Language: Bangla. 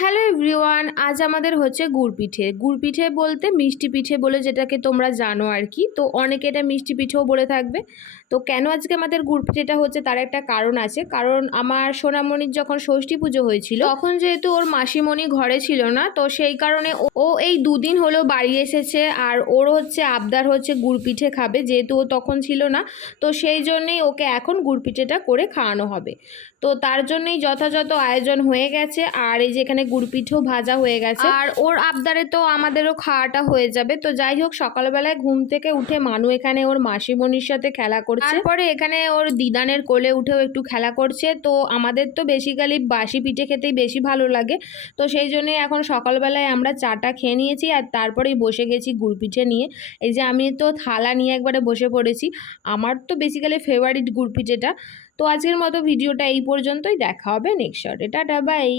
হ্যালো এভরিওয়ান, আজ আমাদের হচ্ছে গুড় পিঠে। গুড় পিঠে বলতে মিষ্টি পিঠে বলে যেটাকে তোমরা জানো আর কি। তো অনেকে এটা মিষ্টি পিঠেও বলে থাকবে। তো কেন আজকে আমাদের গুড় পিঠেটা হচ্ছে তার একটা কারণ আছে। কারণ আমার সোনামণির যখন ষষ্ঠী পুজো হয়েছিল তখন যেহেতু ওর মাসিমণি ঘরে ছিল না, তো সেই কারণে ও এই দুদিন হলো বাড়ি এসেছে। আর ওর হচ্ছে আবদার হচ্ছে গুড় পিঠে খাবে, যেহেতু ও তখন ছিল না। তো সেই জন্যেই ওকে এখন গুড় পিঠেটা করে খাওয়ানো হবে। তো তার জন্যই যথাযথ আয়োজন হয়ে গেছে। আর এই যে এখানে গুড় পিঠেও ভাজা হয়ে গেছে, আর ওর আবদারে তো আমাদেরও খাওয়াটা হয়ে যাবে। তো যাই হোক, সকালবেলায় ঘুম থেকে উঠে মানু এখানে ওর মাসিমণির সাথে খেলা করছে, তারপরে এখানে ওর দিদানের কোলে উঠেও একটু খেলা করছে। তো আমাদের তো বেসিক্যালি বাসি পিঠে খেতেই বেশি ভালো লাগে। তো সেই জন্যই এখন সকালবেলায় আমরা চাটা খেয়ে নিয়েছি আর তারপরেই বসে গেছি গুড় পিঠে নিয়ে। এই যে আমি তো থালা নিয়ে একবারে বসে পড়েছি। আমার তো বেসিক্যালি ফেভারিট গুড় পিঠেটা। তো আজকের মতো ভিডিওটা এই পর্যন্তই। দেখা হবে নেক্সট শর্টে। Tata bye.